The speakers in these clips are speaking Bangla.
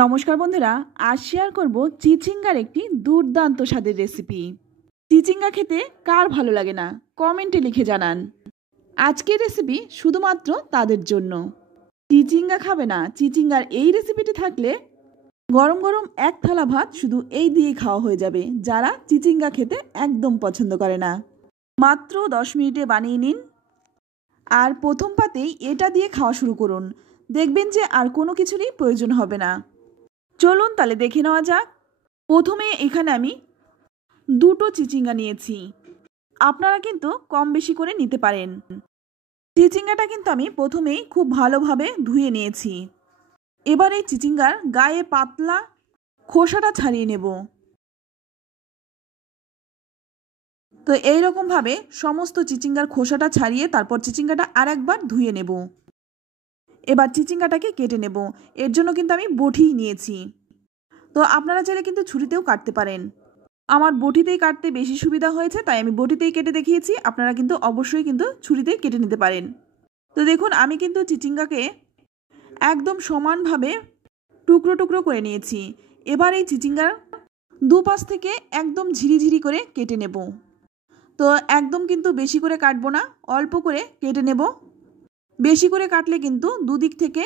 নমস্কার বন্ধুরা, আজ শেয়ার করব চিচিঙ্গার একটি দুর্দান্ত স্বাদের রেসিপি। চিচিঙ্গা খেতে কার ভালো লাগে না, কমেন্টে লিখে জানান। আজকের রেসিপি শুধুমাত্র তাদের জন্য। চিচিঙ্গা খাবে না, চিচিঙ্গার এই রেসিপিটি থাকলে গরম গরম এক থালা ভাত শুধু এই দিয়ে খাওয়া হয়ে যাবে, যারা চিচিঙ্গা খেতে একদম পছন্দ করে না। মাত্র 10 মিনিটে বানিয়ে নিন, আর প্রথম পাতেই এটা দিয়ে খাওয়া শুরু করুন। দেখবেন যে আর কোনো কিছুরই প্রয়োজন হবে না। চলুন তাহলে দেখে নেওয়া যাক। প্রথমে এখানে আমি দুটো চিচিঙ্গা নিয়েছি, আপনারা কিন্তু কম বেশি করে নিতে পারেন। চিচিঙ্গাটা কিন্তু আমি প্রথমেই খুব ভালোভাবে ধুয়ে নিয়েছি। এবার এই চিচিঙ্গার গায়ে পাতলা খোসাটা ছাড়িয়ে নেব। তো এইরকমভাবে সমস্ত চিচিঙ্গার খোসাটা ছাড়িয়ে তারপর চিচিঙ্গাটা আরেকবার ধুয়ে নেব। এবার চিচিঙ্গাটাকে কেটে নেব। এর জন্য কিন্তু আমি বটি নিয়েছি। তো আপনারা চাইলে কিন্তু ছুরিতেও কাটতে পারেন। আমার বটিতেই কাটতে বেশি সুবিধা হয়েছে, তাই আমি বটিতেই কেটে দেখিয়েছি। আপনারা কিন্তু অবশ্যই কিন্তু ছুরিতেই কেটে নিতে পারেন। তো দেখুন, আমি কিন্তু চিচিঙ্গাকে একদম সমানভাবে টুকরো টুকরো করে নিয়েছি। এবার এই চিচিঙ্গার দুপাশ থেকে একদম ঝিরিঝিরি করে কেটে নেব। তো একদম কিন্তু বেশি করে কাটবো না, অল্প করে কেটে নেব। বেশি করে কাটলে কিন্তু দুদিক থেকে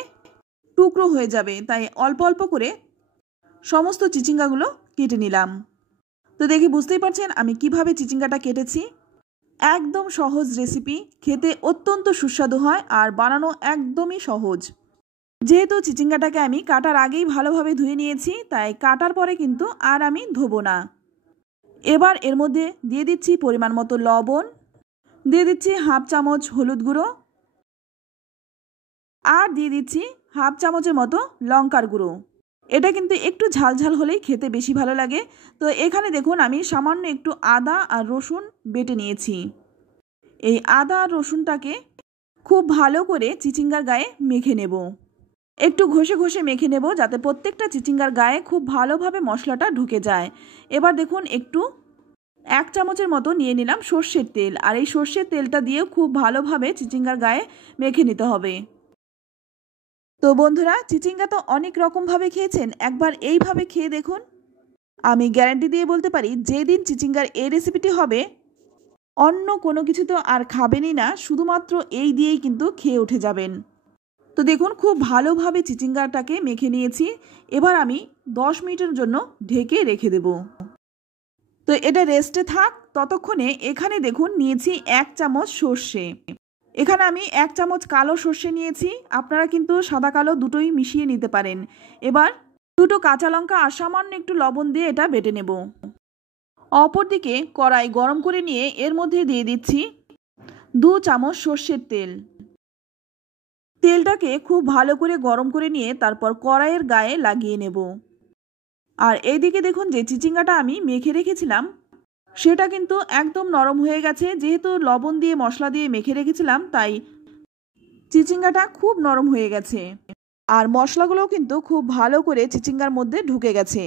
টুকরো হয়ে যাবে, তাই অল্প অল্প করে সমস্ত চিচিঙ্গাগুলো কেটে নিলাম। তো দেখে বুঝতেই পারছেন আমি কিভাবে চিচিঙ্গাটা কেটেছি। একদম সহজ রেসিপি, খেতে অত্যন্ত সুস্বাদু হয় আর বানানো একদমই সহজ। যেহেতু চিচিঙ্গাটাকে আমি কাটার আগেই ভালোভাবে ধুয়ে নিয়েছি, তাই কাটার পরে কিন্তু আর আমি ধোবো না। এবার এর মধ্যে দিয়ে দিচ্ছি পরিমাণ মতো লবণ, দিয়ে দিচ্ছি হাফ চামচ হলুদ গুঁড়ো, আর দিয়ে দিচ্ছি হাফ চামচের মতো লঙ্কার গুঁড়ো। এটা কিন্তু একটু ঝালঝাল হলেই খেতে বেশি ভালো লাগে। তো এখানে দেখুন আমি সামান্য একটু আদা আর রসুন বেটে নিয়েছি। এই আদা আর রসুনটাকে খুব ভালো করে চিচিঙ্গার গায়ে মেখে নেব। একটু ঘষে ঘষে মেখে নেব, যাতে প্রত্যেকটা চিচিঙ্গার গায়ে খুব ভালোভাবে মশলাটা ঢুকে যায়। এবার দেখুন একটু 1 চামচের মতো নিয়ে নিলাম সর্ষের তেল, আর এই সর্ষের তেলটা দিয়েও খুব ভালোভাবে চিচিঙ্গার গায়ে মেখে নিতে হবে। তো বন্ধুরা, চিচিঙ্গা তো অনেক রকমভাবে খেয়েছেন, একবার এইভাবে খেয়ে দেখুন। আমি গ্যারান্টি দিয়ে বলতে পারি, যেদিন চিচিঙ্গার এই রেসিপিটি হবে অন্য কোনো কিছু তো আর খাবেনই না, শুধুমাত্র এই দিয়েই কিন্তু খেয়ে উঠে যাবেন। তো দেখুন খুব ভালোভাবে চিচিঙ্গাটাকে মেখে নিয়েছি। এবার আমি 10 মিনিটের জন্য ঢেকে রেখে দেব। তো এটা রেস্টে থাক। ততক্ষণে এখানে দেখুন নিয়েছি 1 চামচ সর্ষে। এখানে আমি 1 চামচ কালো সর্ষে নিয়েছি, আপনারা কিন্তু সাদা কালো দুটোই মিশিয়ে নিতে পারেন। এবার দুটো কাঁচা লঙ্কা আর সামান্য একটু লবণ দিয়ে এটা বেটে নেব। অপরদিকে কড়াই গরম করে নিয়ে এর মধ্যে দিয়ে দিচ্ছি 2 চামচ সর্ষের তেল। তেলটাকে খুব ভালো করে গরম করে নিয়ে তারপর কড়াইয়ের গায়ে লাগিয়ে নেব। আর এইদিকে দেখুন যে চিচিঙ্গাটা আমি মেখে রেখেছিলাম সেটা কিন্তু একদম নরম হয়ে গেছে। যেহেতু লবণ দিয়ে মশলা দিয়ে মেখে রেখেছিলাম, তাই চিচিঙ্গাটা খুব নরম হয়ে গেছে। আর মশলাগুলোও কিন্তু খুব ভালো করে চিচিঙ্গার মধ্যে ঢুকে গেছে।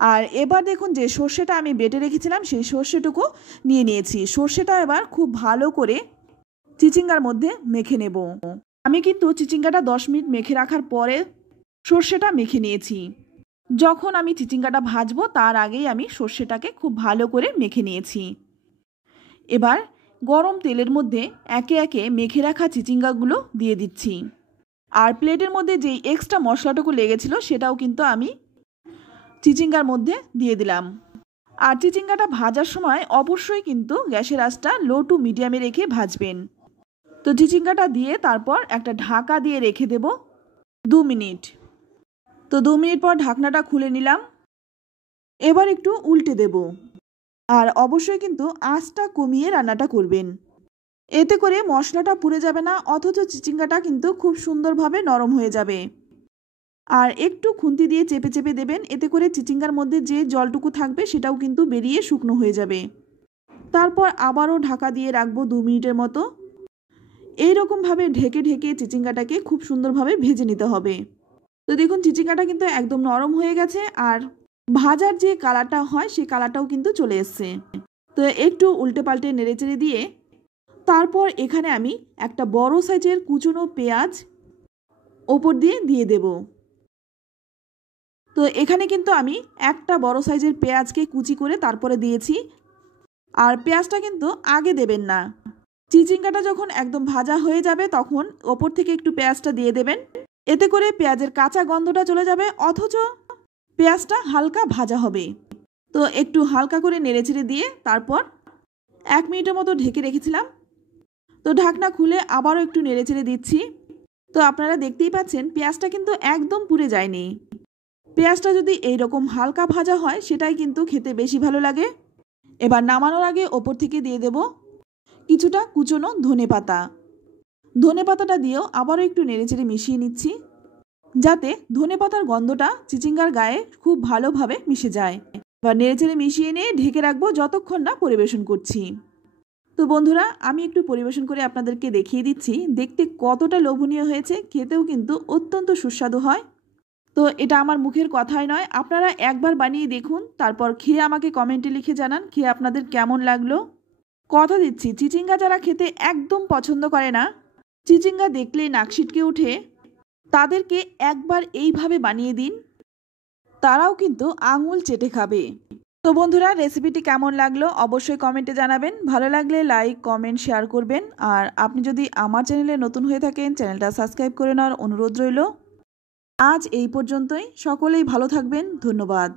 আর এবার দেখুন যে সর্ষেটা আমি বেটে রেখেছিলাম সেই সর্ষেটুকু নিয়ে নিয়েছি। সর্ষেটা এবার খুব ভালো করে চিচিঙ্গার মধ্যে মেখে নেব। আমি কিন্তু চিচিঙ্গাটা 10 মিনিট মেখে রাখার পরে সর্ষেটা মেখে নিয়েছি। যখন আমি চিচিঙ্গাটা ভাজবো তার আগেই আমি সর্ষেটাকে খুব ভালো করে মেখে নিয়েছি। এবার গরম তেলের মধ্যে একে একে মেখে রাখা চিচিঙ্গাগুলো দিয়ে দিচ্ছি। আর প্লেটের মধ্যে যেই এক্সট্রা মশলাটুকু লেগেছিল সেটাও কিন্তু আমি চিচিঙ্গার মধ্যে দিয়ে দিলাম। আর চিচিঙ্গাটা ভাজার সময় অবশ্যই কিন্তু গ্যাসের আঁচটা লো টু মিডিয়ামে রেখে ভাজবেন। তো চিচিঙ্গাটা দিয়ে তারপর একটা ঢাকা দিয়ে রেখে দেব 2 মিনিট। তো 2 মিনিট পর ঢাকনাটা খুলে নিলাম। এবার একটু উল্টে দেব। আর অবশ্যই কিন্তু আঁচটা কমিয়ে রান্নাটা করবেন, এতে করে মশলাটা পুড়ে যাবে না, অথচ চিচিঙ্গাটা কিন্তু খুব সুন্দরভাবে নরম হয়ে যাবে। আর একটু খুন্তি দিয়ে চেপে চেপে দেবেন, এতে করে চিচিঙ্গার মধ্যে যে জলটুকু থাকবে সেটাও কিন্তু বেরিয়ে শুকনো হয়ে যাবে। তারপর আবারও ঢাকা দিয়ে রাখবো 2 মিনিটের মতো। এইরকমভাবে ঢেকে ঢেকে চিচিঙ্গাটাকে খুব সুন্দরভাবে ভেজে নিতে হবে। তো দেখুন চিচিঙ্গাটা কিন্তু একদম নরম হয়ে গেছে, আর ভাজার যে কালারটা হয় সেই কালারটাও কিন্তু চলে এসছে। তো একটু উল্টে পাল্টে নেড়েচেড়ে দিয়ে তারপর এখানে আমি একটা বড় সাইজের কুচনো পেঁয়াজ ওপর দিয়ে দেব। তো এখানে কিন্তু আমি একটা বড় সাইজের পেঁয়াজকে কুচি করে তারপরে দিয়েছি। আর পেঁয়াজটা কিন্তু আগে দেবেন না। চিচিঙ্গাটা যখন একদম ভাজা হয়ে যাবে তখন ওপর থেকে একটু পেঁয়াজটা দিয়ে দেবেন। এতে করে পেঁয়াজের কাঁচা গন্ধটা চলে যাবে, অথচ পেঁয়াজটা হালকা ভাজা হবে। তো একটু হালকা করে নেড়েচেড়ে দিয়ে তারপর 1 মিনিটের মতো ঢেকে রেখেছিলাম। তো ঢাকনা খুলে আবারও একটু নেড়েচেড়ে দিচ্ছি। তো আপনারা দেখতেই পাচ্ছেন পেঁয়াজটা কিন্তু একদম পুড়ে যায়নি। পেঁয়াজটা যদি এইরকম হালকা ভাজা হয় সেটাই কিন্তু খেতে বেশি ভালো লাগে। এবার নামানোর আগে ওপর থেকে দিয়ে দেব কিছুটা কুচনো ধনেপাতা। ধনেপাতাটা দিয়েও আবারও একটু নেড়েচেড়ে মিশিয়ে নিচ্ছি, যাতে ধনেপাতার গন্ধটা চিচিঙ্গার গায়ে খুব ভালোভাবে মিশে যায়। এবার নেড়েচেড়ে মিশিয়ে নিয়ে ঢেকে রাখবো যতক্ষণ না পরিবেশন করছি। তো বন্ধুরা, আমি একটু পরিবেশন করে আপনাদেরকে দেখিয়ে দিচ্ছি দেখতে কতটা লোভনীয় হয়েছে, খেতেও কিন্তু অত্যন্ত সুস্বাদু হয়। তো এটা আমার মুখের কথাই নয়, আপনারা একবার বানিয়ে দেখুন, তারপর খেয়ে আমাকে কমেন্টে লিখে জানান খেয়ে আপনাদের কেমন লাগলো। কথা দিচ্ছি, চিচিঙ্গা যারা খেতে একদম পছন্দ করে না, চিচিঙ্গা দেখলেই নাক সিটকে ওঠে, তাদেরকে একবার এইভাবে বানিয়ে দিন, তারাও কিন্তু আঙুল চেটে খাবে। তো বন্ধুরা, রেসিপিটি কেমন লাগলো অবশ্যই কমেন্টে জানাবেন। ভালো লাগলে লাইক, কমেন্ট, শেয়ার করবেন। আর আপনি যদি আমার চ্যানেলে নতুন হয়ে থাকেন, চ্যানেলটা সাবস্ক্রাইব করে নেওয়ার অনুরোধ রইল। আজ এই পর্যন্তই। সকলেই ভালো থাকবেন। ধন্যবাদ।